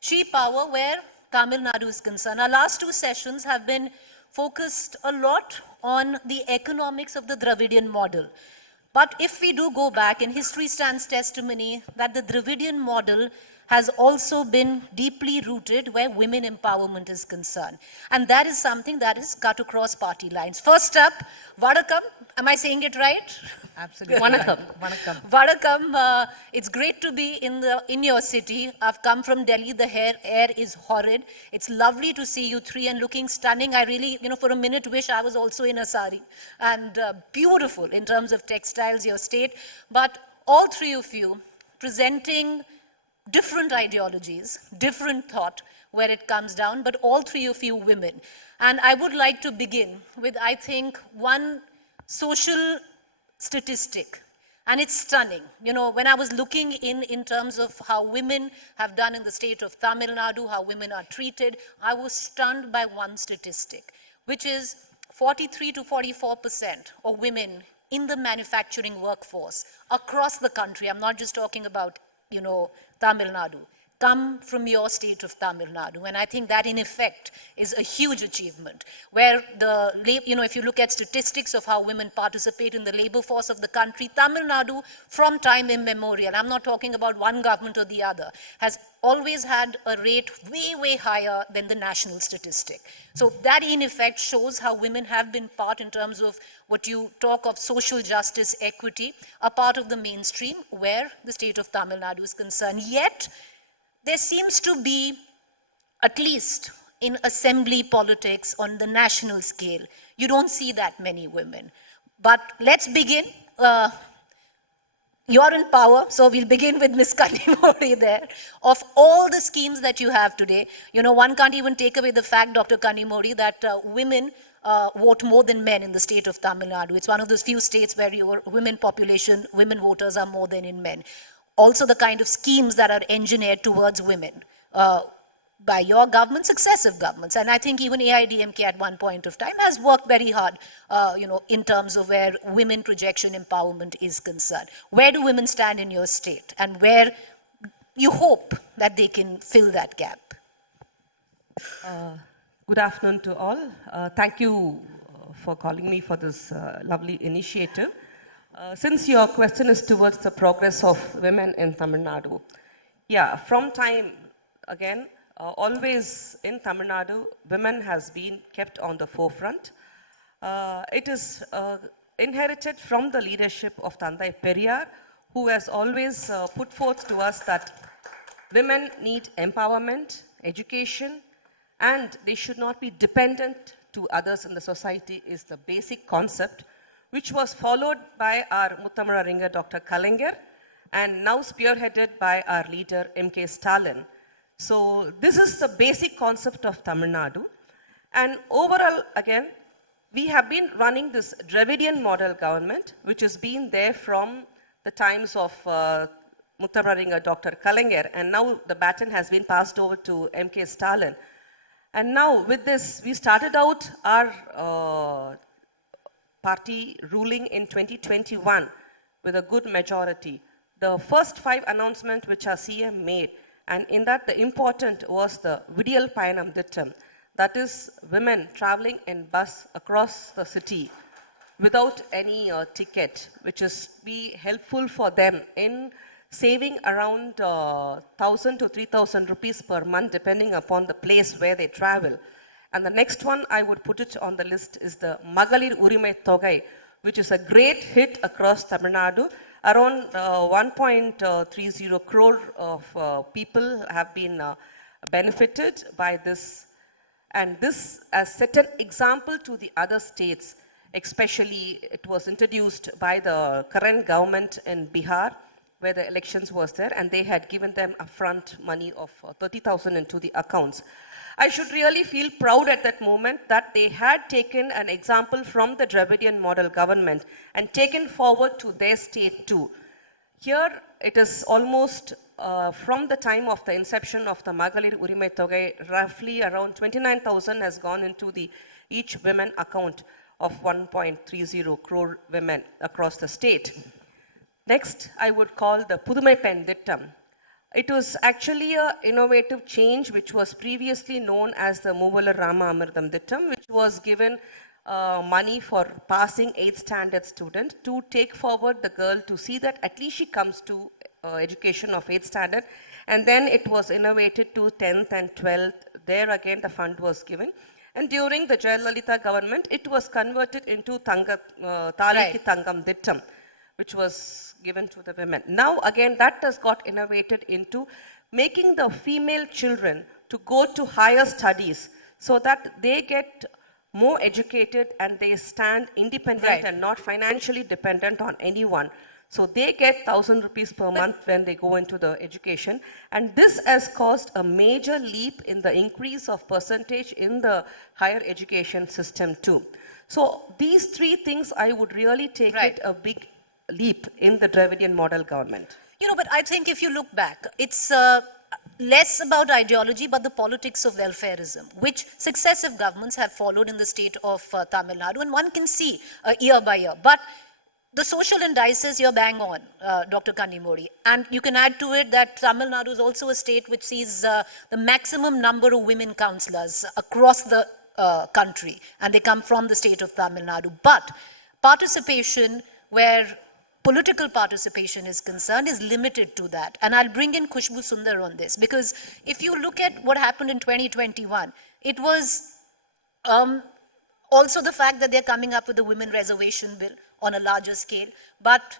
She Power, where Tamil Nadu is concerned. Our last two sessions have been focused a lot on the economics of the Dravidian model. But if we do go back, and history stands testimony that the Dravidian model has also been deeply rooted where women empowerment is concerned. And that is something that is cut across party lines. First up, Vadakam. Am I saying it right? Absolutely. Vanakkam. Vanakkam. Vadakam, it's great to be in your city. I've come from Delhi. The air is horrid. It's lovely to see you three and looking stunning. I really, for a minute wish I was also in a sari. And beautiful in terms of textiles, your state. But all three of you presenting different ideologies, different thought where it comes down, but all three of you women. And I would like to begin with, I think, one social statistic. And it's stunning. When I was looking in terms of how women have done in the state of Tamil Nadu, how women are treated, I was stunned by one statistic, which is 43 to 44% of women in the manufacturing workforce across the country. I'm not just talking about, Tamil Nadu, come from your state of Tamil Nadu. And I think that in effect is a huge achievement where if you look at statistics of how women participate in the labor force of the country, Tamil Nadu from time immemorial, I'm not talking about one government or the other, has always had a rate way, way higher than the national statistic. So that in effect shows how women have been part in terms of what you talk of social justice, equity, a part of the mainstream where the state of Tamil Nadu is concerned. Yet, there seems to be, at least in assembly politics on the national scale, you don't see that many women. But let's begin. You're in power, so we'll begin with Ms. Kanimori there. Of all the schemes that you have today, one can't even take away the fact, Dr. Kanimori, that women vote more than men in the state of Tamil Nadu. It's one of those few states where your women voters are more than in men. Also the kind of schemes that are engineered towards women by your government, successive governments. And I think even AIDMK at one point of time has worked very hard, in terms of where women projection empowerment is concerned. Where do women stand in your state and where you hope that they can fill that gap? Good afternoon to all. Thank you for calling me for this lovely initiative. Since your question is towards the progress of women in Tamil Nadu, from time again, always in Tamil Nadu, women has been kept on the forefront. It is inherited from the leadership of Thandai Periyar, who has always put forth to us that women need empowerment, education, and they should not be dependent to others in the society is the basic concept, which was followed by our Muthamazharinger Dr. Kalaignar and now spearheaded by our leader M.K. Stalin. So this is the basic concept of Tamil Nadu. And overall, again, we have been running this Dravidian model government, which has been there from the times of Muthamazharinger Dr. Kalaignar, and now the baton has been passed over to M.K. Stalin. And now with this, we started out our party ruling in 2021 with a good majority. The first 5 announcements which our CM made, and in that the important was the Vidiyal Payanam Thittam, that is women traveling in bus across the city without any ticket, which is be helpful for them in saving around 1,000 to 3,000 rupees per month, depending upon the place where they travel. And the next one I would put it on the list is the Magalir Urimai Thogai, which is a great hit across Tamil Nadu. Around 1.30 crore of people have been benefited by this. And this has set an example to the other states, especially it was introduced by the current government in Bihar, where the elections was there, and they had given them upfront money of 30,000 into the accounts. I should really feel proud at that moment that they had taken an example from the Dravidian model government and taken forward to their state too. Here it is almost from the time of the inception of the Magalir Urimai Thogai, roughly around 29,000 has gone into the each women account of 1.30 crore women across the state. Next, I would call the Pudumai Pen Thittam. It was actually an innovative change which was previously known as the Moovala Rama Amritam Dittam, which was given money for passing 8th standard student to take forward the girl to see that at least she comes to education of 8th standard. And then it was innovated to 10th and 12th. There again the fund was given. And during the Jayalalitha government, it was converted into Taliki Tangam Dittam, which was given to the women. Now again, that has got innovated into making the female children to go to higher studies so that they get more educated and they stand independent and not financially dependent on anyone. So they get 1,000 rupees per month when they go into the education. And this has caused a major leap in the increase of percentage in the higher education system too. So these three things, I would really take it a big leap in the Dravidian model government. You know, but I think if you look back, it's less about ideology, but the politics of welfareism, which successive governments have followed in the state of Tamil Nadu, and one can see year by year. But the social indices, you're bang on, Dr. Kanimuri. And you can add to it that Tamil Nadu is also a state which sees the maximum number of women councillors across the country, and they come from the state of Tamil Nadu. But participation, where political participation is concerned, is limited to that. And I'll bring in Khushbu Sundar on this, because if you look at what happened in 2021, it was also the fact that they're coming up with the women reservation bill on a larger scale. But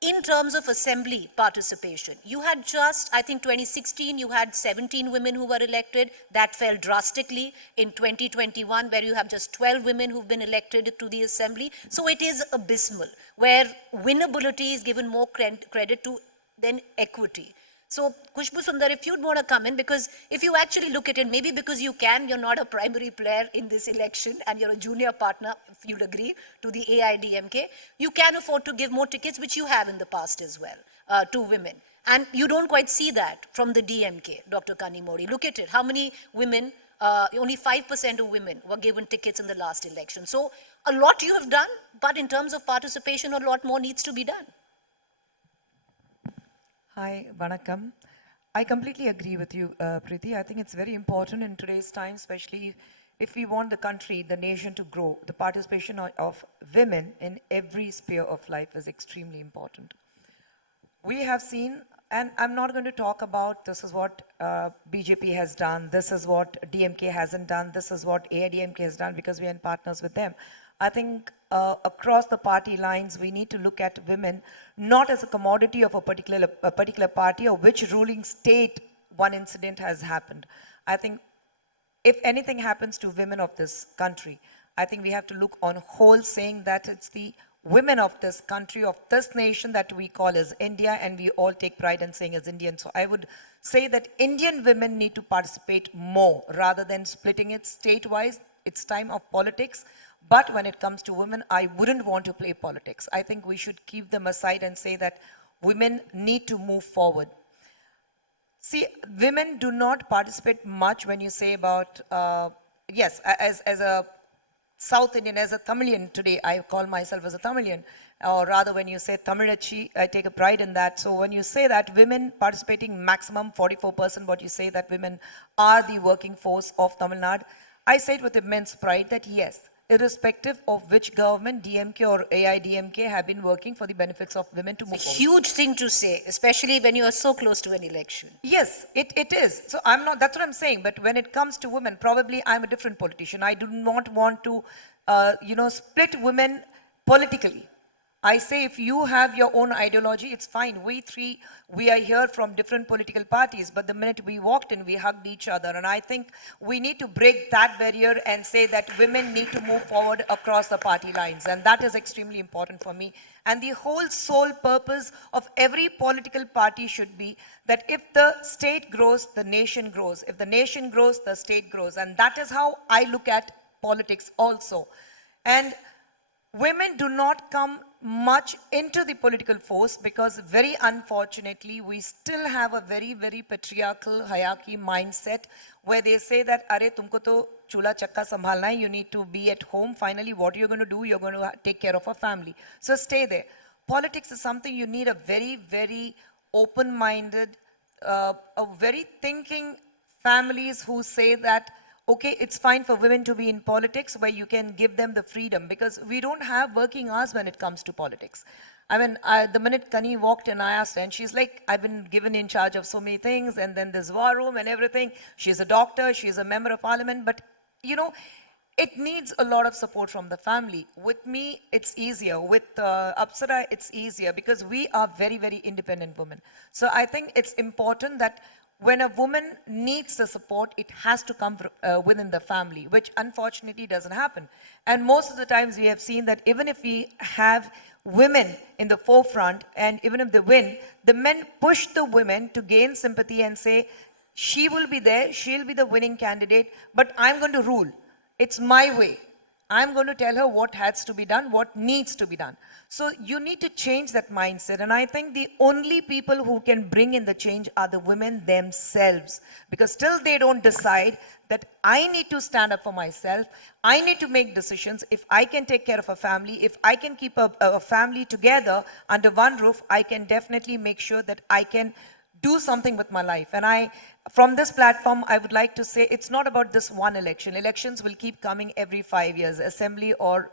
in terms of assembly participation, you had just, I think 2016, you had 17 women who were elected. That fell drastically in 2021, where you have just 12 women who've been elected to the assembly. So it is abysmal, where winnability is given more credit to than equity. So Khushbu Sundar, if you'd want to come in, because if you actually look at it, maybe because you can, you're not a primary player in this election and you're a junior partner, if you'd agree, to the AIDMK, you can afford to give more tickets, which you have in the past as well, to women. And you don't quite see that from the DMK, Dr. Kanimori. Look at it. How many women, only 5% of women were given tickets in the last election. So a lot you have done, but in terms of participation, a lot more needs to be done. Hi, Vanakkam. I completely agree with you, Preeti. I think it's very important in today's time, especially if we want the country, the nation to grow. The participation of women in every sphere of life is extremely important. We have seen, and I'm not going to talk about this is what BJP has done, this is what DMK hasn't done, this is what AIDMK has done, because we are in partners with them. I think across the party lines, we need to look at women not as a commodity of a particular party or which ruling state one incident has happened. I think if anything happens to women of this country, I think we have to look on whole, saying that it's the women of this country, of this nation that we call as India, and we all take pride in saying as Indian. So I would say that Indian women need to participate more rather than splitting it state-wise. It's time of politics. But when it comes to women, I wouldn't want to play politics. I think we should keep them aside and say that women need to move forward. See, women do not participate much when you say about, yes, as a South Indian, as a Tamilian today, I call myself as a Tamilian, or rather when you say Tamilachi, I take a pride in that. So when you say that women participating maximum 44%, what you say that women are the working force of Tamil Nadu, I say it with immense pride that yes, irrespective of which government, DMK or AIDMK, have been working for the benefits of women to move forward. Huge thing to say, especially when you are so close to an election. Yes, it is. So I'm not, that's what I'm saying. But when it comes to women, probably I'm a different politician. I do not want to, split women politically. I say if you have your own ideology, it's fine. We three, we are here from different political parties, but the minute we walked in, we hugged each other. And I think we need to break that barrier and say that women need to move forward across the party lines. And that is extremely important for me. And the whole sole purpose of every political party should be that if the state grows, the nation grows. If the nation grows, the state grows. And that is how I look at politics also. And women do not come much into the political force because very unfortunately we still have a very, very patriarchal hierarchy mindset where they say that, "Arey, tumko to chula chakka sambhalna hai, you need to be at home. Finally, what you're going to do, you're going to take care of a family. So stay there." Politics is something you need a very, very open-minded, a very thinking families who say that, okay, it's fine for women to be in politics where you can give them the freedom, because we don't have working hours when it comes to politics. I mean, the minute Kani walked in, I asked her, and she's like, I've been given in charge of so many things, and then this war room and everything. She's a doctor, she's a member of parliament, but you know, it needs a lot of support from the family. With me, it's easier. With Apsara, it's easier because we are very, very independent women. So I think it's important that when a woman needs the support, it has to come within the family, which unfortunately doesn't happen. And most of the times we have seen that even if we have women in the forefront, and even if they win, the men push the women to gain sympathy and say, she will be there, she'll be the winning candidate, but I'm going to rule. It's my way. I'm going to tell her what has to be done, what needs to be done. So you need to change that mindset. And I think the only people who can bring in the change are the women themselves. Because till they don't decide that I need to stand up for myself, I need to make decisions. If I can take care of a family, if I can keep a family together under one roof, I can definitely make sure that I can do something with my life. And from this platform, I would like to say it's not about this one election. Elections will keep coming every 5 years, assembly or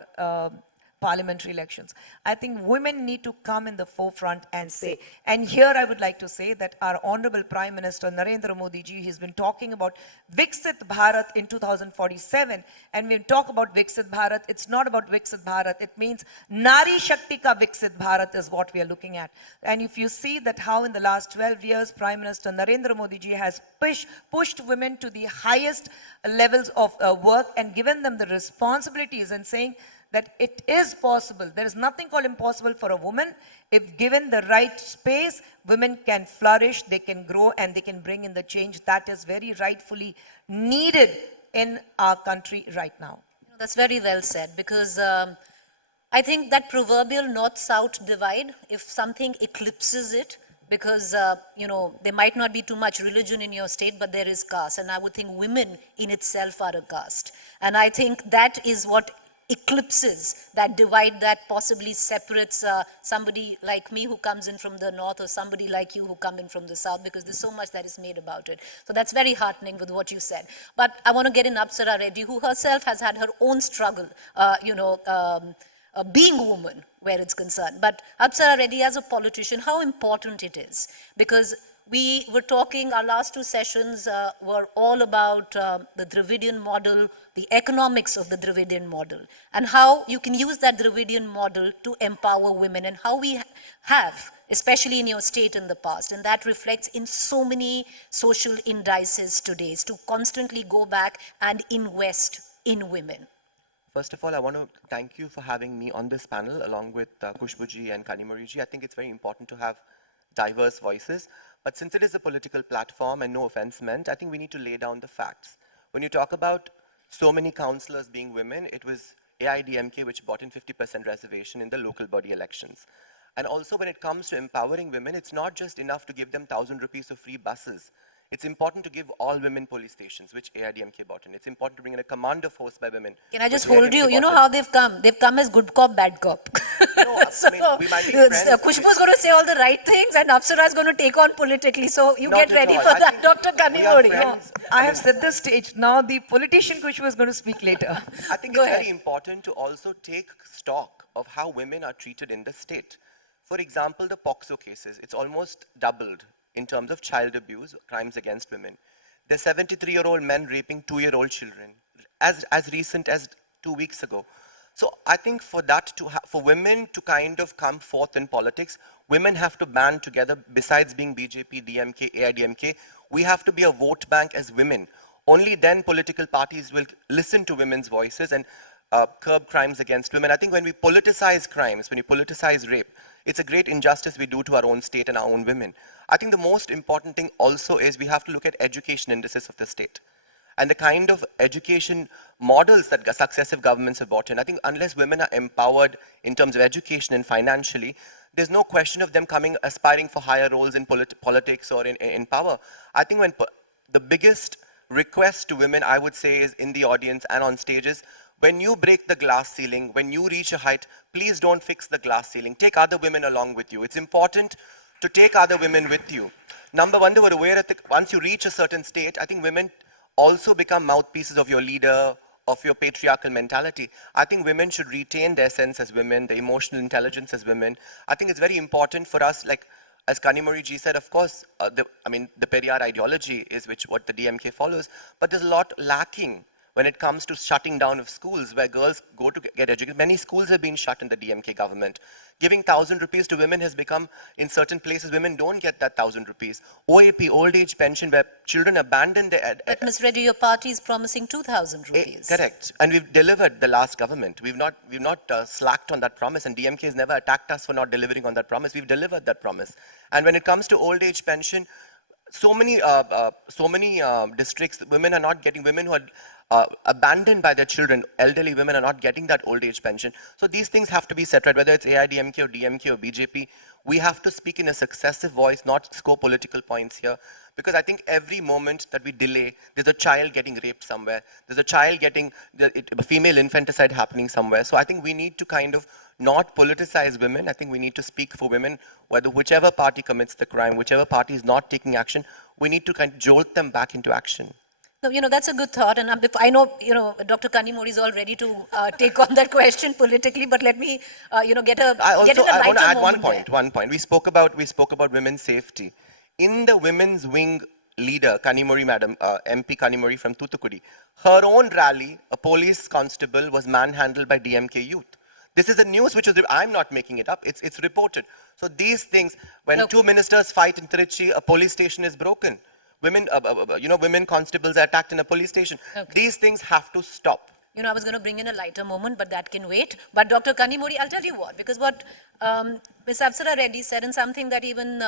parliamentary elections. I think women need to come in the forefront and say, and here I would like to say that our Honorable Prime Minister Narendra Modi ji, he's been talking about Viksit Bharat in 2047. And when we talk about Viksit Bharat, it's not about Viksit Bharat. It means Nari Shakti ka Viksit Bharat is what we are looking at. And if you see that how in the last 12 years, Prime Minister Narendra Modi ji has pushed women to the highest levels of work and given them the responsibilities and saying, that it is possible. There is nothing called impossible for a woman. If given the right space, women can flourish, they can grow, and they can bring in the change that is very rightfully needed in our country right now. That's very well said, because I think that proverbial north-south divide, if something eclipses it, because, there might not be too much religion in your state, but there is caste. And I would think women in itself are a caste. And I think that is what eclipses that divide, that possibly separates somebody like me who comes in from the north or somebody like you who come in from the south, because there's so much that is made about it. So that's very heartening with what you said. But I want to get in Apsara Reddy, who herself has had her own struggle, being a woman where it's concerned. But Apsara Reddy, as a politician, how important it is, because we were talking, our last two sessions were all about the Dravidian model, the economics of the Dravidian model, and how you can use that Dravidian model to empower women, and how we have, especially in your state in the past, and that reflects in so many social indices today, is to constantly go back and invest in women. First of all, I want to thank you for having me on this panel along with Khushbu-ji and Kanimozhi. I think it's very important to have diverse voices. But since it is a political platform, and no offense meant, I think we need to lay down the facts. When you talk about so many councillors being women, it was AIDMK which brought in 50% reservation in the local body elections. And also when it comes to empowering women, it's not just enough to give them 1,000 rupees of free buses. It's important to give all women police stations, which AIDMK bought in. It's important to bring in a commander force by women. Can I just hold you? You know how they've come? They've come as good cop, bad cop. No, so, I mean, we might be friends. Khushbu is going to say all the right things, and Apsara is going to take on politically. So you Not get ready all. for I that, think Dr. we are Kanimozhi. friends. I have set the stage. Now the politician Khushbu is going to speak later. I think Go it's ahead. very important to also take stock of how women are treated in the state. For example, the POXO cases, it's almost doubled in terms of child abuse, crimes against women. There's 73-year-old men raping 2-year-old children, as recent as 2 weeks ago. So I think for that for women to kind of come forth in politics, women have to band together. Besides being BJP, DMK, AIDMK, we have to be a vote bank as women. Only then political parties will listen to women's voices and curb crimes against women. I think when we politicize crimes, when we politicize rape, it's a great injustice we do to our own state and our own women. I think the most important thing also is we have to look at education indices of the state and the kind of education models that successive governments have brought in. I think unless women are empowered in terms of education and financially, there's no question of them aspiring for higher roles in politics or in power. I think the biggest request to women, I would say, is in the audience and on stages, when you break the glass ceiling, when you reach a height, please don't fix the glass ceiling. Take other women along with you. It's important to take other women with you. Number one, they were aware that once you reach a certain state, I think women also become mouthpieces of your leader, of your patriarchal mentality. I think women should retain their sense as women, their emotional intelligence as women. I think it's very important for us, like as Kanimuri ji said, of course, the Periyar ideology is what the DMK follows, but there's a lot lacking when it comes to shutting down of schools where girls go to get educated. Many schools have been shut in the DMK government. Giving 1,000 rupees to women has become, in certain places, women don't get that 1,000 rupees. OAP, old age pension, where children abandon their... But Ms. Reddy, your party is promising 2,000 rupees. Correct. And we've delivered the last government. We've not slacked on that promise, and DMK has never attacked us for not delivering on that promise. We've delivered that promise. And when it comes to old age pension, so many districts, women are not getting, women who are abandoned by their children, elderly women are not getting that old age pension. So these things have to be set right, whether it's AIDMK or DMK or BJP. We have to speak in a successive voice, not score political points here. Because I think every moment that we delay, there's a child getting raped somewhere. There's a child getting, a female infanticide happening somewhere. So I think we need to kind of not politicize women. I think we need to speak for women, whichever party commits the crime, whichever party is not taking action, we need to kind of jolt them back into action. No, that's a good thought, and I know, Dr. Kanimuri is all ready to take on that question politically, but let me, get a I want to add one point. We spoke about women's safety. In the women's wing leader, Kanimuri madam, MP Kanimuri from Thoothukudi, her own rally, a police constable was manhandled by DMK youth. This is the news which is, I'm not making it up, it's reported. So these things, when two ministers fight in Trichy, a police station is broken. Women, women constables are attacked in a police station. Okay. These things have to stop. I was going to bring in a lighter moment, but that can wait. But Dr. Kanimuri, I'll tell you what, because what Ms. Apsara Reddy said, and something that even,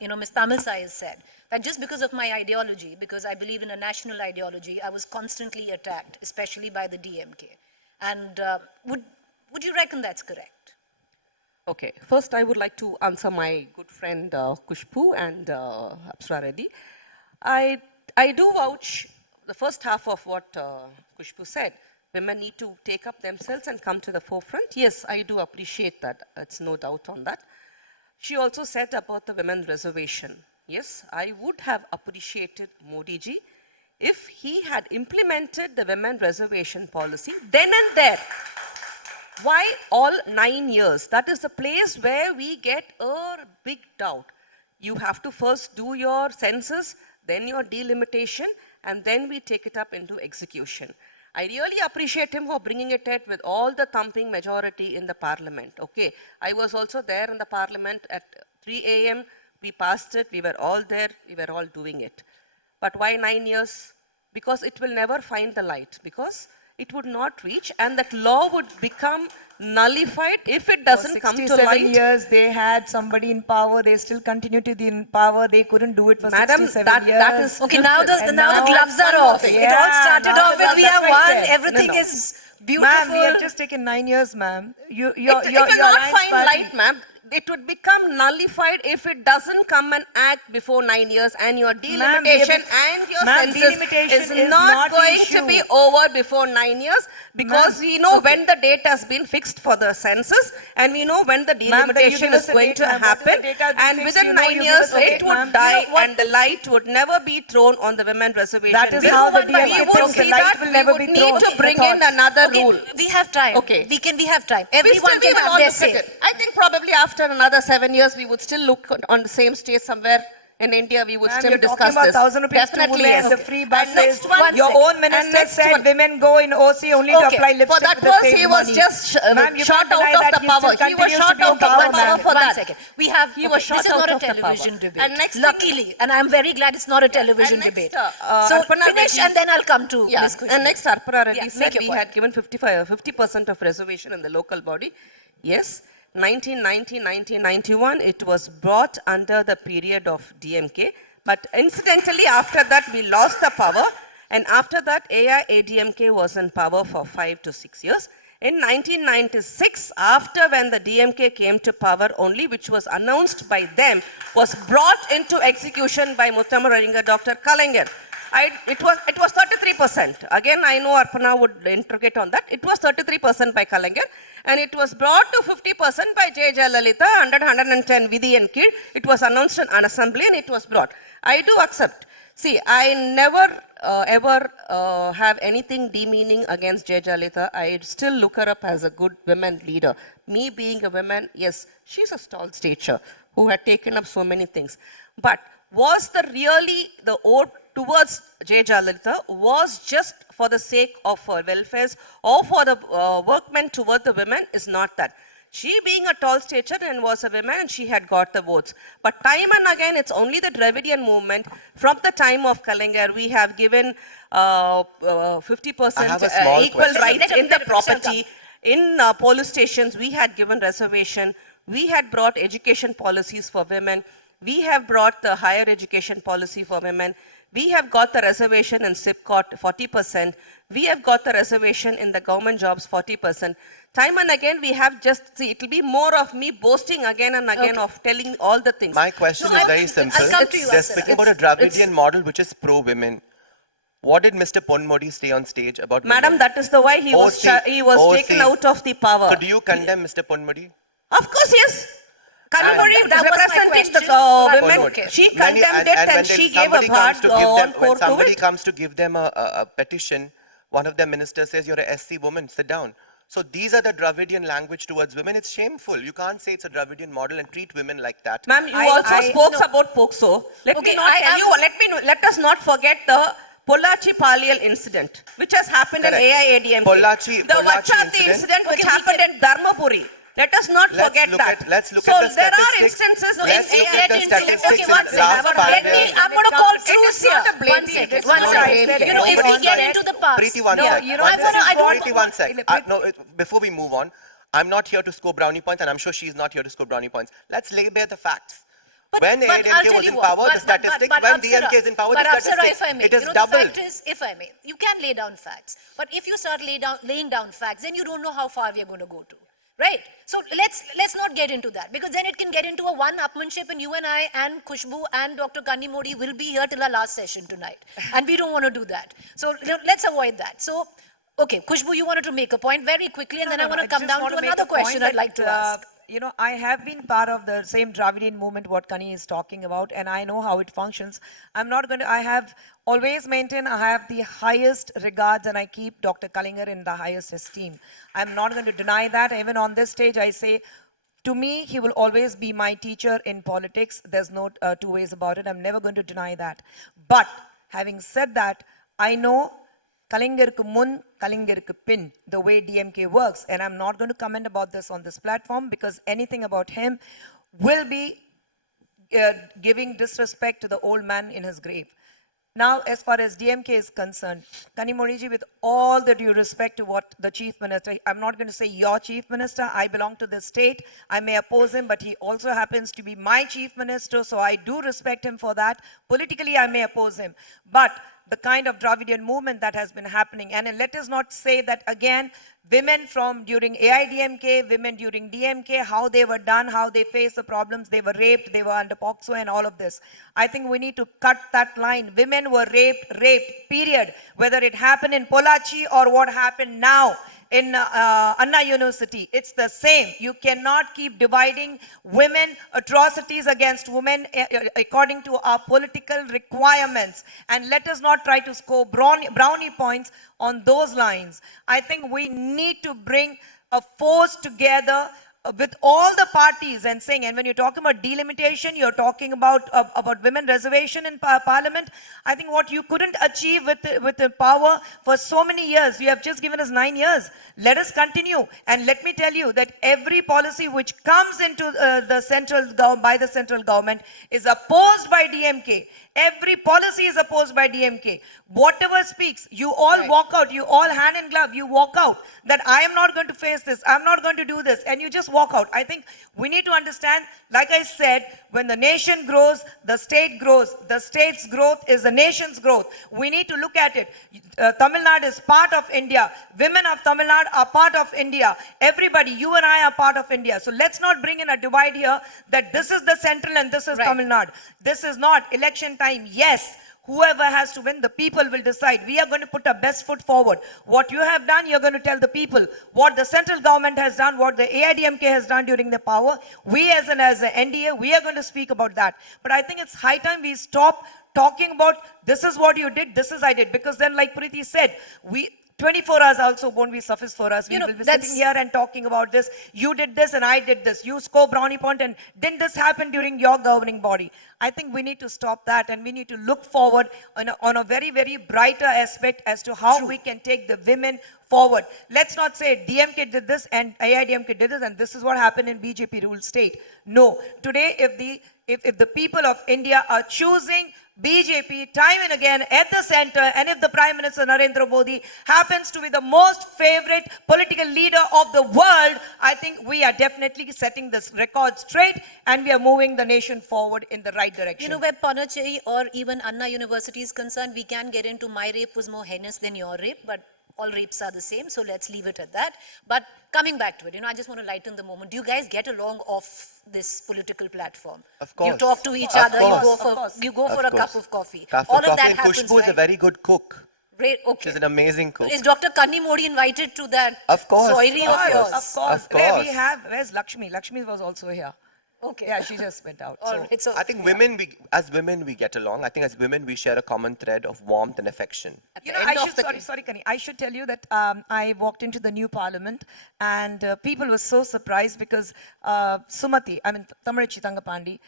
Ms. Tamil Sai has said, that just because of my ideology, because I believe in a national ideology, I was constantly attacked, especially by the DMK. And would you reckon that's correct? Okay, first I would like to answer my good friend Kushbu and Apsara Reddy. I do vouch the first half of what Kushbu said. Women need to take up themselves and come to the forefront. Yes, I do appreciate that. It's no doubt on that. She also said about the women reservation. Yes, I would have appreciated Modi ji if he had implemented the women reservation policy then and there. Why all 9 years? That is the place where we get a big doubt. You have to first do your census, then your delimitation, and then we take it up into execution. I really appreciate him for bringing it in with all the thumping majority in the parliament. Okay, I was also there in the parliament at 3 a.m. We passed it, we were all there, we were all doing it. But why 9 years? Because it will never find the light, because it would not reach, and that law would become nullified if it doesn't come to light. 67 years they had somebody in power, they still continue to be in power, they couldn't do it for Madam, 67 years. that is okay, now the gloves are off. Yeah, it all started now off the with we gloves have are won, set. everything No. is beautiful. Ma'am, we have just taken 9 years, ma'am. It will not find light, ma'am. It would become nullified if it doesn't come and act before 9 years, and your delimitation and your census is not going to be over before 9 years, because we know when the date has been fixed for the census, and we know when the delimitation is going to happen, and within 9 years it would die, and the light would never be thrown on the women reservation. That is how the DMK we would thinks, the see light that will we never would be need thrown. to bring in another rule. We have time. Okay. We have time. Everyone We can will have all their look at say. it. I think probably after another 7 years, we would still look on the same stage somewhere in India. We would Ma'am, still you're discuss talking about this. 1,000 rupees to Definitely, women, yes. the free And buses. next one, Your own minister said women go in OC only to apply lipstick for that with the was same he was money. just Ma'am, you shot can't deny out that of the he power. still He was continues to shot be in out of the power, power ma'am. for One that. second. He was shot this is out not a of the power. television debate. And next thing- Luckily, and I'm very glad it's not a television next, debate. Arpana So finish Reddy- and then I'll come to Yeah, Ms. Kushbu. and next Arpana Reddy Yeah, said make your we point. had given 50% of reservation in the local body. Yes, 1990, 1991, it was brought under the period of DMK. But incidentally, after that, we lost the power. And after that, AIADMK was in power for 5 to 6 years. In 1996, after when the DMK came to power only, which was announced by them, was brought into execution by Muttamaringa Dr. Kalaignar. It was 33%. Again, I know Arpana would interrogate on that. It was 33% by Kalaignar, and it was brought to 50% by J. Jayalalitha, 110 Vidhi and Kid. It was announced in an assembly and it was brought. I do accept. See, I never ever have anything demeaning against J. Jayalalitha. I still look her up as a good women leader. Me being a woman, yes, she's a tall stature who had taken up so many things. But was the vote towards J. Jayalalitha was just for the sake of her welfares or for the workmen toward the women is not that. She being a tall stature and was a woman and she had got the votes. But time and again, it's only the Dravidian movement. From the time of Kalaignar, we have given 50% I have a small equal question. rights in the Let him property. In police stations, we had given reservation. We had brought education policies for women. We have brought the higher education policy for women. We have got the reservation in SIPCOT 40%. We have got the reservation in the government jobs 40%. Time and again, we have just, see, it will be more of me boasting again and again of telling all the things. My question No, is I'll very simple. come to you, They're Asra. speaking about a Dravidian model which is pro-women. What did Mr. Ponmodi say on stage about Madam, women? that is the why he was OC. taken out of the power. So do you condemn Mr. Ponmodi? Of course, yes. Kanimori That was my representing the question, but women, okay. she When condemned it and when she gave a somebody comes hard to give them- on When court to somebody it. comes to give them a petition, one of their ministers says, you're a SC woman, sit down. So these are the Dravidian language towards women. It's shameful. You can't say it's a Dravidian model and treat women like that. Ma'am, you also spoke no. about POCSO. Let Okay, me not I tell am- you, let us not forget the Pollachi Palial incident, which has happened Correct. in AIADMK. Pollachi the Pollachi Vachati incident which happened in Dharmapuri. Let us not forget that. Let's look so at the there are statistics. instances Let's in look at the AIADMK. statistics Okay, in one the second. last 5 Let me, years. I'm going to call It is truce not here. a blame. One second, It is one not second. I said You know, if we Nobody's get right. into the past. Preeti, one no, sec. you know, one I wanna- sec. I don't- Preeti, one sec. Before we move on, I'm not here to score brownie points, and I'm sure she's not here to score brownie points. Let's lay bare the facts. When I'll AIADMK tell was you in what, power, the statistics, when DMK is in power, the Apsara, statistics, if I may, it is you know, doubled. The fact is, if I may, you can lay down facts. But if you start laying down facts, then you don't know how far we are going to go to. Right? So let's not get into that, because then it can get into a one-upmanship, and you and I and Khushbu and Dr. Kanimodi will be here till our last session tonight. And we don't want to do that. So let's avoid that. So, okay, Khushbu, you wanted to make a point very quickly, and then I want to come just down want to make another a point question I'd like to that, ask. You know, I have been part of the same Dravidian movement what Kani is talking about, and I know how it functions. I have always maintained I have the highest regards and I keep Dr. Kalaignar in the highest esteem. I'm not going to deny that. Even on this stage, I say, to me, he will always be my teacher in politics. There's no two ways about it. I'm never going to deny that. But having said that, I know Kalaignar mun, Kalaignar pin, the way DMK works. And I'm not going to comment about this on this platform, because anything about him will be giving disrespect to the old man in his grave. Now, as far as DMK is concerned, Kanimori, with all the due respect to what the chief minister, I'm not going to say your chief minister, I belong to this state, I may oppose him, but he also happens to be my chief minister, so I do respect him for that. Politically, I may oppose him, but the kind of Dravidian movement that has been happening, and let us not say that again, women from during AIDMK, women during DMK, how they were done, how they faced the problems, they were raped, they were under POCSO and all of this. I think we need to cut that line. Women were raped, period. Whether it happened in Pollachi or what happened now in Anna University, it's the same. You cannot keep dividing women, atrocities against women according to our political requirements. And let us not try to score brownie points on those lines. I think we need to bring a force together with all the parties and saying, and when you're talking about delimitation, you're talking about women reservation in parliament. I think what you couldn't achieve with the power for so many years, you have just given us 9 years. Let us continue. And let me tell you that every policy which comes into by the central government is opposed by DMK. Every policy is opposed by DMK. Whatever speaks, you all walk out, you all hand in glove, you walk out that I am not going to face this, I'm not going to do this, and you just walk out. I think we need to understand, like I said, when the nation grows, the state grows. The state's growth is the nation's growth. We need to look at it. Tamil Nadu is part of India. Women of Tamil Nadu are part of India. Everybody, you and I are part of India. So let's not bring in a divide here that this is the central and this is Tamil Nadu. This is not election time. Yes. Whoever has to win, the people will decide. We are going to put our best foot forward. What you have done, you're going to tell the people. What the central government has done, what the AIDMK has done during their power, we as an NDA, we are going to speak about that. But I think it's high time we stop talking about this is what you did, this is I did. Because then, like Preeti said, 24 hours also won't be suffice for us. We will be sitting here and talking about this. You did this and I did this. You score brownie point and didn't this happen during your governing body? I think we need to stop that and we need to look forward on a very, very brighter aspect as to how we can take the women forward. Let's not say DMK did this and AIDMK did this and this is what happened in BJP ruled state. No. Today, if the people of India are choosing BJP time and again at the center, and if the Prime Minister Narendra Modi happens to be the most favorite political leader of the world, I think we are definitely setting this record straight and we are moving the nation forward in the right direction. You know, where Pondicherry or even Anna University is concerned, we can get into my rape was more heinous than your rape, but all rapes are the same, so let's leave it at that. But coming back to it, I just want to lighten the moment. Do you guys get along off this political platform? Of course. You talk to each Of other, course. you go for a cup of coffee. Cup All of of coffee, that and happens, Khushbu is a right? very good cook. Right, okay. She's an amazing cook. Is Dr. Kanni Modi invited to that Of course. soiree of yours? Of course. Of course. Where's Lakshmi? Lakshmi was also here. Okay. Yeah, she just went out. All So. right, so I think as women, we get along. I think as women, we share a common thread of warmth and affection. at You the know, end of sorry, Kani. I should tell you that I walked into the new parliament and people were so surprised because Sumati, Tamarachi Tangapandi,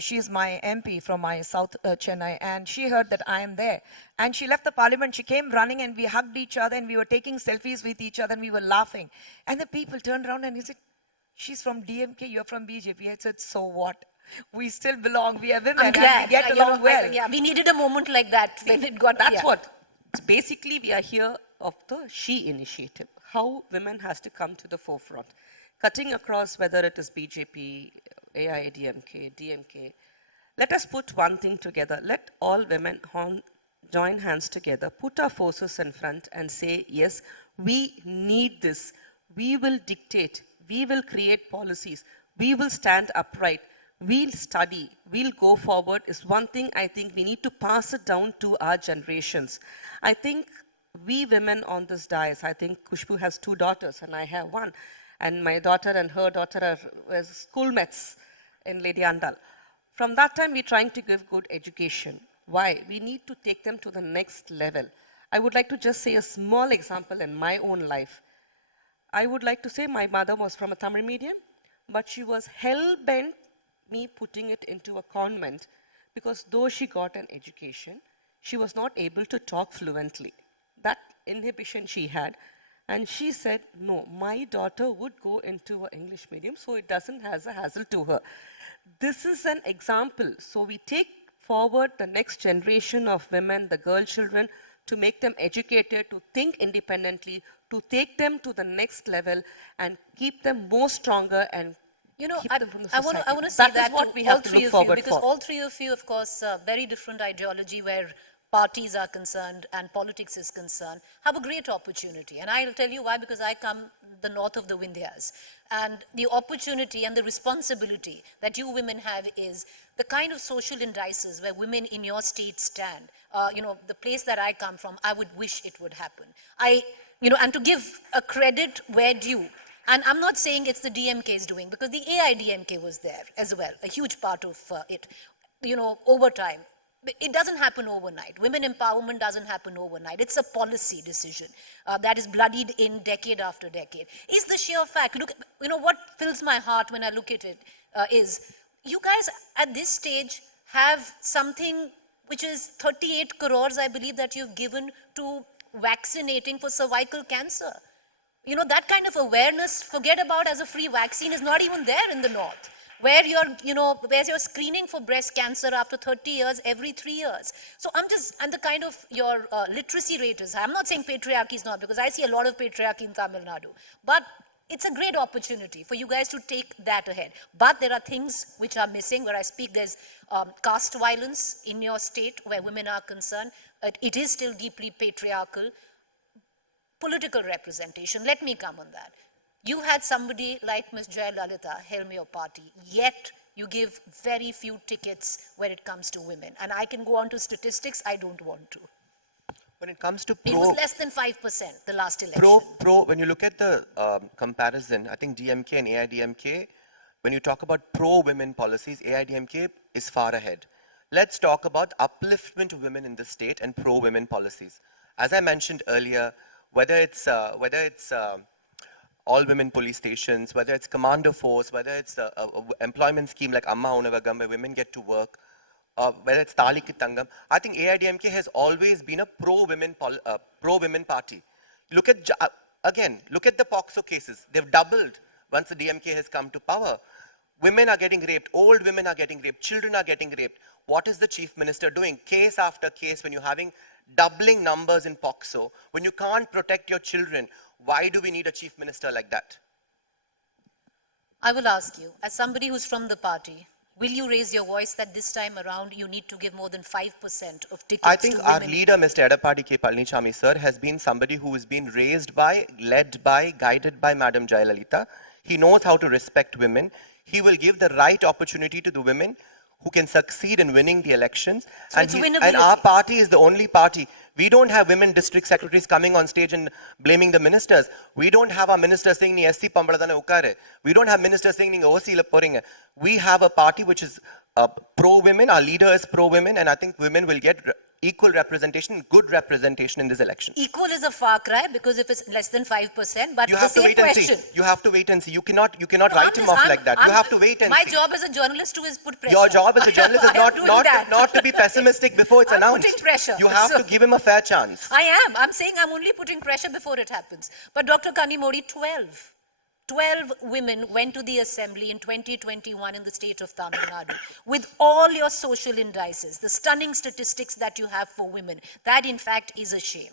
she is my MP from my South Chennai, and she heard that I am there. And she left the parliament, she came running and we hugged each other and we were taking selfies with each other and we were laughing. And the people turned around and he said, she's from DMK, you're from BJP. I said, so what? We still belong, we are women I'm and glad. we get you know, along well. yeah, we needed a moment like that when it got... That's yeah. what, basically we are here of the She Initiative, how women has to come to the forefront. Cutting across whether it is BJP, AIADMK, DMK, let us put one thing together. Let all women join hands together, put our forces in front and say, yes, we need this. We will dictate, we will create policies, we will stand upright, we'll study, we'll go forward is one thing I think we need to pass it down to our generations. I think we women on this dais, I think Khushbu has 2 daughters and I have 1. And my daughter and her daughter were schoolmates in Lady Andal. From that time, we're trying to give good education. Why? We need to take them to the next level. I would like to just say a small example in my own life. I would like to say my mother was from a Tamil medium, but she was hell-bent me putting it into a convent because though she got an education, she was not able to talk fluently. That inhibition she had. And she said, no, my daughter would go into an English medium, so it doesn't have a hassle to her. This is an example. So we take forward the next generation of women, the girl children, to make them educated, to think independently, to take them to the next level and keep them more stronger and keep them from the society. I want to say that is what to we all have to three look of you, forward because for. all three of you, of course, very different ideology where parties are concerned and politics is concerned, have a great opportunity. And I'll tell you why, because I come the north of the Vindhyas. And the opportunity and the responsibility that you women have is the kind of social indices where women in your state stand. The place that I come from, I would wish it would happen. And to give a credit where due, and I'm not saying it's the DMK is doing, because the AIDMK was there as well, a huge part of it, over time. It doesn't happen overnight. Women empowerment doesn't happen overnight. It's a policy decision that is bloodied in decade after decade. Is the sheer fact, look, what fills my heart when I look at it is, you guys at this stage have something which is 38 crores, I believe, that you've given to vaccinating for cervical cancer. That kind of awareness, forget about as a free vaccine, is not even there in the north. Where where's your screening for breast cancer after 30 years, every 3 years. So and the kind of your literacy rate is high. I'm not saying patriarchy is not, because I see a lot of patriarchy in Tamil Nadu. But it's a great opportunity for you guys to take that ahead. But there are things which are missing. Where I speak, there's caste violence in your state where women are concerned. It is still deeply patriarchal. Political representation, let me come on that. You had somebody like Ms. Jayalalitha helm your party, yet you give very few tickets when it comes to women. And I can go on to statistics, I don't want to. When it comes to It was less than 5% the last election. when you look at the comparison, I think DMK and AIDMK, when you talk about pro-women policies, AIDMK is far ahead. Let's talk about upliftment of women in the state and pro-women policies. As I mentioned earlier, whether it's all-women police stations, whether it's commando force, whether it's a employment scheme like Amma Unavagam, where women get to work, whether it's Tali Ki Tangam, I think AIDMK has always been a pro-women party. Look at, again, look at the POXO cases. They've doubled once the DMK has come to power. Women are getting raped, old women are getting raped, children are getting raped. What is the chief minister doing? Case after case, when you're having doubling numbers in POXO, when you can't protect your children, why do we need a chief minister like that? I will ask you, as somebody who's from the party, will you raise your voice that this time around you need to give more than 5% of tickets I think to our women? leader, Mr. Edappadi K. Palanichami sir, has been somebody who has been raised by, led by, guided by Madam Jayalalitha. He knows how to respect women. He will give the right opportunity to the women who can succeed in winning the elections. So it's and winnability. our party is the only party. We don't have women district secretaries coming on stage and blaming the ministers. We don't have our ministers saying, "Ni SC pambaladana ukare." We don't have ministers saying, "Ni OC la poringa." We have a party which is pro-women. Our leader is pro-women, and I think women will get equal representation, good representation in this election. Equal is a far cry because if it's less than 5%, but You the have to same wait and question. see. You have to wait and see. You cannot No, write him off like that. You have to wait and my see. job as a journalist too is put pressure. Your job as a journalist is I am doing that. not to be pessimistic before it's I'm announced. putting pressure. You have So- to give him a fair chance. I am. I'm saying I'm only putting pressure before it happens. But Dr. Kanimori, 12 women went to the assembly in 2021 in the state of Tamil Nadu. With all your social indices, the stunning statistics that you have for women, that in fact is a shame.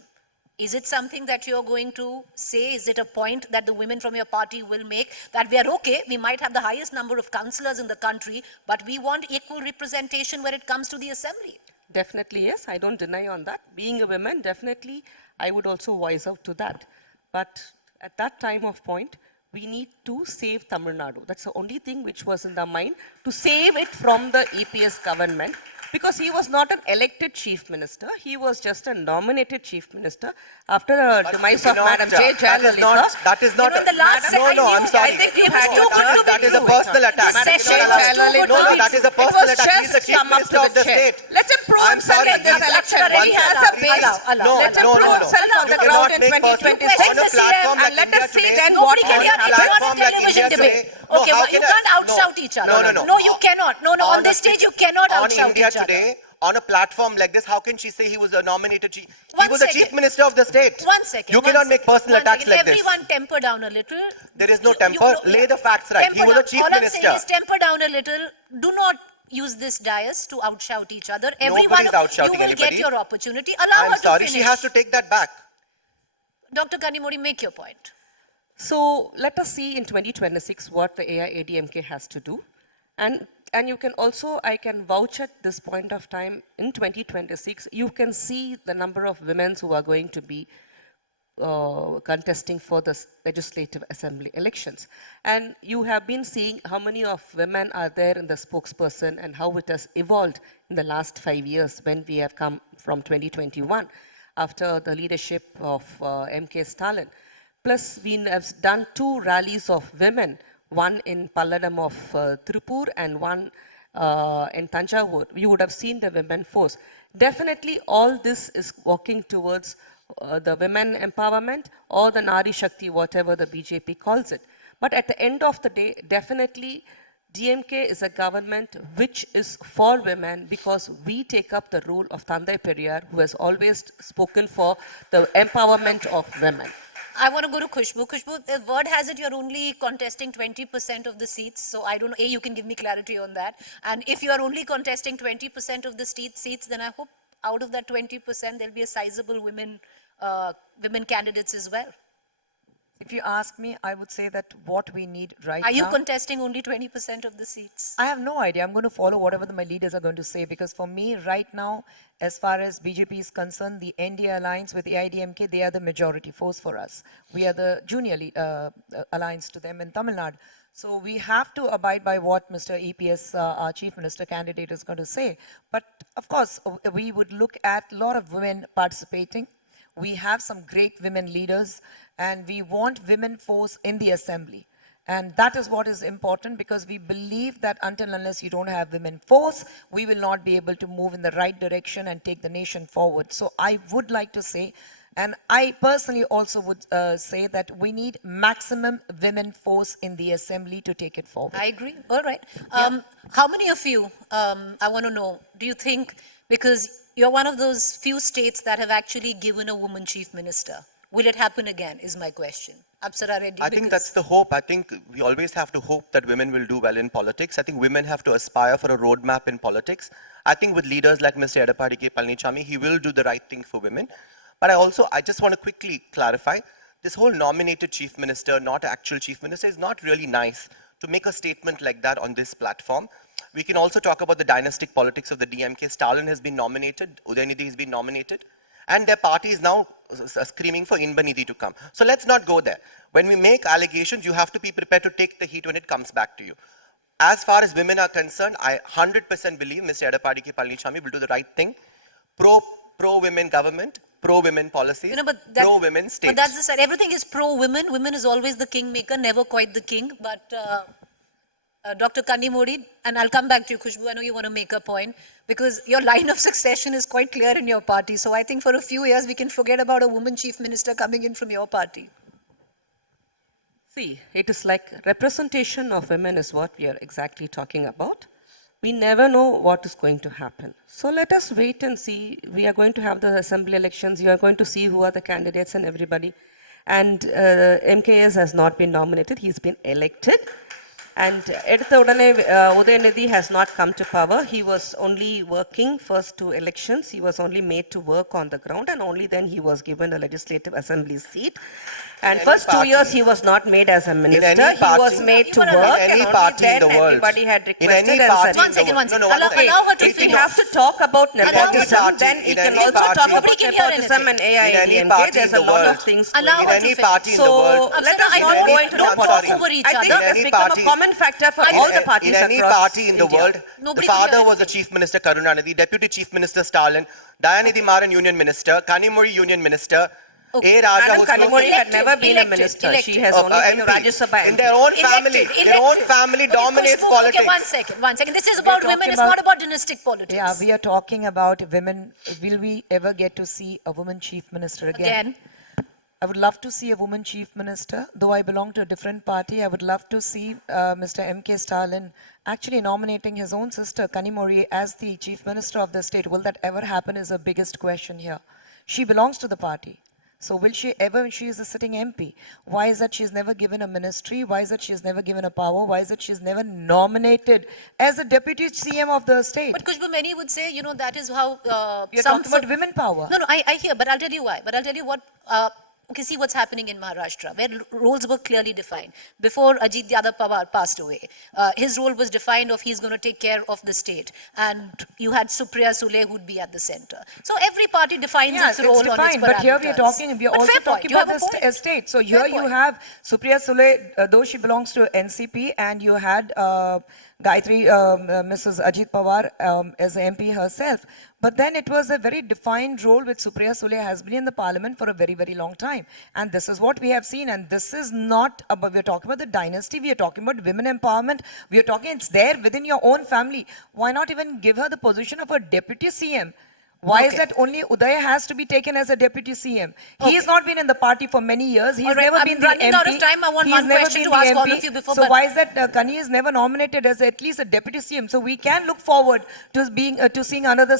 Is it something that you're going to say? Is it a point that the women from your party will make that we are okay, we might have the highest number of councillors in the country, but we want equal representation when it comes to the assembly? Definitely, yes. I don't deny on that. Being a woman, definitely, I would also voice out to that. But at that time of point, we need to save Tamil Nadu. That's the only thing which was in the mind, to save it from the EPS government. Because he was not an elected chief minister, he was just a nominated chief minister after the demise of Madam J. Jayalalitha. That is not. You know, in the last no, second, I'm sorry. I think it was had too your good to be That is a true. personal attack. This Madam session J. was too Jayalalitha. good No, to no, be that true. is a It personal was attack. He's the just chief come up minister to of the the chair. state. Let him prove I'm himself sorry, in this he's- election. Allow, He has a base. allow. Let him No, prove no, no. himself on You the ground cannot in make personal 2026. on a platform And like let India us see today. then Nobody what can will hear happen. it. It's not a Platform like television India debate. today. No, Okay, how well, you can I- can't outshout no. each other. No. No, you cannot. No, On on this a stage sti- you cannot on outshout India each other. today, on a platform like this, how can she say he was a nominated chief? He One was the second. chief minister of the state. One second. You one cannot make second, personal one attacks second. like this. Everyone temper down a little. There is no temper. Lay the facts right. He Temper was a down. chief All minister. I'm saying is temper down a little. Do not use this dais to outshout each other. Everyone, Nobody's you outshouting will get anybody. your opportunity. Allow I'm her to sorry, finish. she has to take that back. Dr. Kanimori, make your point. So let us see in 2026 what the AIADMK has to do. And you can also, I can vouch at this point of time, in 2026, you can see the number of women who are going to be contesting for the legislative assembly elections. And you have been seeing how many of women are there in the spokesperson and how it has evolved in the last 5 years when we have come from 2021 after the leadership of MK Stalin. Plus, we have done 2 rallies of women, one in Palladam of Tirupur and one in Tanjavur. You would have seen the women force. Definitely, all this is walking towards the women empowerment or the Nari Shakti, whatever the BJP calls it. But at the end of the day, definitely DMK is a government which is for women because we take up the rule of Thandai Periyar, who has always spoken for the empowerment of women. I want to go to Khushbu. Khushbu, the word has it you're only contesting 20% of the seats. So I don't know, you can give me clarity on that. And if you are only contesting 20% of the seats, then I hope out of that 20%, there'll be a sizable women candidates as well. If you ask me, I would say that what we need right Are you now. contesting only 20% of the seats? I have no idea. I'm going to follow whatever my leaders are going to say, because for me, right now, as far as BJP is concerned, the NDA alliance with AIDMK, they are the majority force for us. We are the junior alliance to them in Tamil Nadu. So we have to abide by what Mr. EPS, our chief minister candidate, is going to say. But of course, we would look at a lot of women participating. We have some great women leaders, and we want women force in the assembly. And that is what is important, because we believe that until unless you don't have women force, we will not be able to move in the right direction and take the nation forward. So I would like to say, and I personally also would say that we need maximum women force in the assembly to take it forward. I agree. All right. How many of you, I want to know, do you think, because you're one of those few states that have actually given a woman chief minister, will it happen again, is my question. Apsara Reddy. I think that's the hope. I think we always have to hope that women will do well in politics. I think women have to aspire for a roadmap in politics. I think with leaders like Mr. Edappadi K. Palanichami, he will do the right thing for women. But I just want to quickly clarify, this whole nominated chief minister, not actual chief minister, is not really nice to make a statement like that on this platform. We can also talk about the dynastic politics of the DMK. Stalin has been nominated, Udayanidhi has been nominated, and their party is now screaming for Inbanidhi to come. So let's not go there. When we make allegations, you have to be prepared to take the heat when it comes back to you. As far as women are concerned, I 100% believe Mr. Edappadi K. Palanichami will do the right thing. Pro-women government, pro-women policies, pro-women states. But that's the side. Everything is pro-women. Women is always the kingmaker, never quite the king. But Dr. Kanimuri, and I'll come back to you, Khushbu. I know you want to make a point, because your line of succession is quite clear in your party. So I think for a few years, we can forget about a woman chief minister coming in from your party. See, it is like representation of women is what we are exactly talking about. We never know what is going to happen. So let us wait and see. We are going to have the assembly elections. You are going to see who are the candidates and everybody. And MKS has not been nominated. He's been elected. And Edutha Udane, Udayanidhi has not come to power. He was only working first 2 elections. He was only made to work on the ground, and only then he was given a legislative assembly seat. And first 2 years he was not made as a minister. He was made to work, and only then everybody had requested and said. One second. Allow her to If we finish. have to talk about nepotism, then we can also talk about Nobody can hear nepotism and AIADMK. There's a lot of things going Allow on. her In to any finish. party in the So world, let Apsara, us not go into don't talk nepotism. over each I think other. it has become a common factor for all the parties in any across party in the India. world, Nobody the can father hear was the chief minister Karunanidhi, deputy chief minister Stalin, Dayanidhi Maran union minister, Kanimuri union minister, Okay. A. Raja, Madam who's close to- Kanimuri had Elected, never been a elected, minister. elected. She has only been a MP. Rajya Sabha In MP. their own family, their own family Okay, dominates Khushbu, politics. Okay, one second. This is about women, talking it's not about- about dynastic politics. Yeah, we are talking about women. Will we ever get to see a woman chief minister again? I would love to see a woman chief minister. Though I belong to a different party, I would love to see Mr. M.K. Stalin actually nominating his own sister, Kanimuri, as the chief minister of the state. Will that ever happen is the biggest question here. She belongs to the party. So will she ever, she is a sitting MP. Why is that she's never given a ministry? Why is it she's never given a power? Why is it she's never nominated as a deputy CM of the state? But Khushbu, many would say, that is how You're talking about women power. No, I hear, but I'll tell you why. But I'll tell you what, okay, see what's happening in Maharashtra, where roles were clearly defined. Before Ajit Yadav Pawar passed away, his role was defined of he's going to take care of the state. And you had Supriya Sule who'd be at the center. So every party defines its role on its defined, but here we are parameters. also fair point, talking you about have a the point. state. So here Fair you point. have Supriya Sule, though she belongs to NCP, and you had Gayatri, Mrs. Ajit Pawar as MP herself. But then it was a very defined role which Supriya Sule has been in the parliament for a very, very long time. And this is what we have seen. And this is not about, we're talking about the dynasty, we are talking about women empowerment, we are talking, it's there within your own family. Why not even give her the position of a deputy CM? Why is Okay. that only Udaya has to be taken as a deputy CM? He has not been in the party for many years. He's All right, never I'm been the running MP. out of time. I want He's one never question been to the ask all MP. of you before, So but- why is that Kani is never nominated as at least a deputy CM? So we can look forward to being to seeing another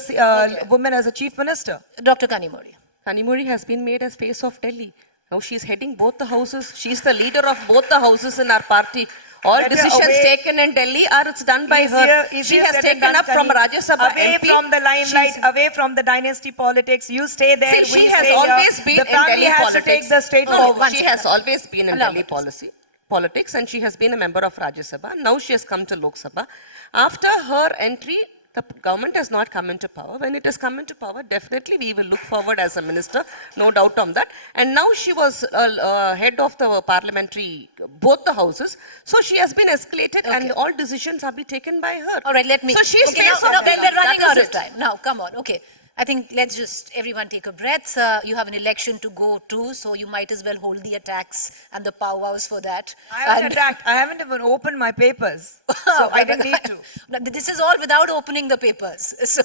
woman as a chief minister. Dr. Kanimuri. Kanimuri has been made as face of Delhi. Now she's heading both the houses. She's the leader of both the houses in our party. All Better decisions away- taken in Delhi are it's done by her. She Easier has said than taken done, up from Kali. Rajya Sabha Away MP. from the limelight, She's- away from the dynasty politics. You stay there. See, we she has stay always here. been The in family Delhi has politics. to take the state No, forward. she has always been in Allow Delhi me to politics, and she has been a member of Rajya Sabha. Now she has come to Lok Sabha. After her entry, the government has not come into power. When it has come into power, definitely we will look forward as a minister, no doubt on that. And now she was head of the parliamentary, both the houses. So she has been escalated, and all decisions are be taken by her. All right, let me. So she is okay, face now, of now the we're running that out is of it. time. Now, come on. Okay. I think let's just everyone take a breath. You have an election to go to, so you might as well hold the attacks and the powwows for that. I haven't And- attacked. I haven't even opened my papers. So I didn't need to. No, this is all without opening the papers. So,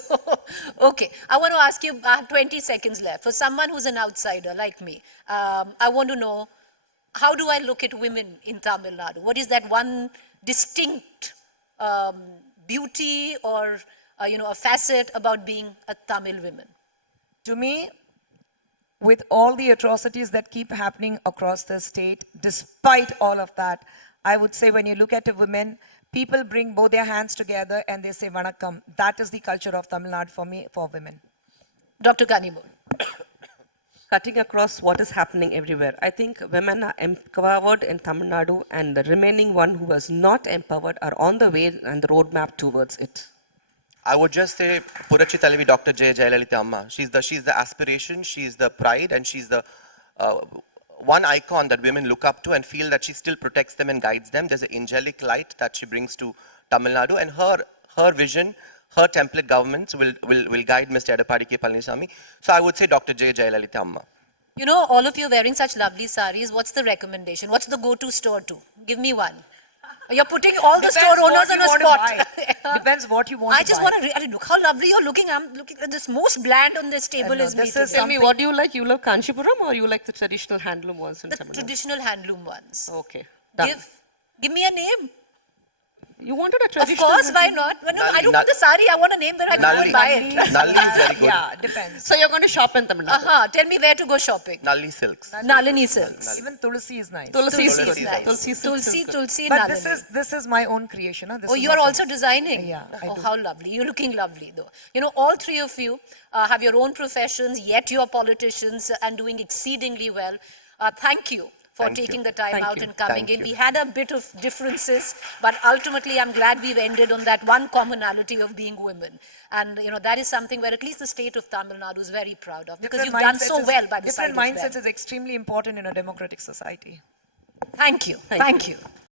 okay. I want to ask you, I have 20 seconds left. For someone who's an outsider like me, I want to know, how do I look at women in Tamil Nadu? What is that one distinct beauty or, a facet about being a Tamil woman? To me, with all the atrocities that keep happening across the state, despite all of that, I would say when you look at a woman, people bring both their hands together and they say vanakkam. That is the culture of Tamil Nadu for me, for women. Dr. Kanimol. Cutting across what is happening everywhere. I think women are empowered in Tamil Nadu, and the remaining one who was not empowered are on the way and the roadmap towards it. I would just say Purachi Talavi Dr. J. Jayalalitha Amma. She's the aspiration, she's the pride, and she's the one icon that women look up to and feel that she still protects them and guides them. There's an angelic light that she brings to Tamil Nadu, and her vision, her template governments will guide Mr. Edappadi K. Palaniswamy. So I would say Dr. J. Jayalalitha Amma. You know, all of you are wearing such lovely saris. What's the recommendation? What's the go-to store to? Give me one. You're putting all the Depends store what owners you on a want to spot. buy. Depends what you want I to just buy. want to look how lovely you're looking. I'm looking at this most bland on this table no, is me this is today. Tell me, what do you like? You love Kanchipuram or you like the traditional handloom ones in The Tamil Nadu? traditional handloom ones. Okay, done. Give me a name. You wanted a Of traditional course, why handloom? not? Well, no, I Nalli, don't want the sari. I want a name where I can go and buy it. Nalli is very good. Yeah, depends. So you're going to shop in Tamil Nadu? Tell me where to go shopping. Nalli silks. Nalini silks. Even Tulsi is nice. Tulsi is Tulsi good. is nice. Tulsi silks is good. Tulsi, But Nalini. this is my own creation. Huh? This Oh, is you are not also designing? Yeah, I Oh, do. how lovely. You're looking lovely, though. You know, all three of you have your own professions, yet you're politicians and doing exceedingly well. Thank you for Thank taking you. the time Thank out you. and coming Thank in. you. We had a bit of differences, but ultimately I'm glad we've ended on that one commonality of being women. And, that is something where at least the state of Tamil Nadu is very proud of, because you've done so well by the side Different of them. mindsets is extremely important in a democratic society. Thank you. Thank you.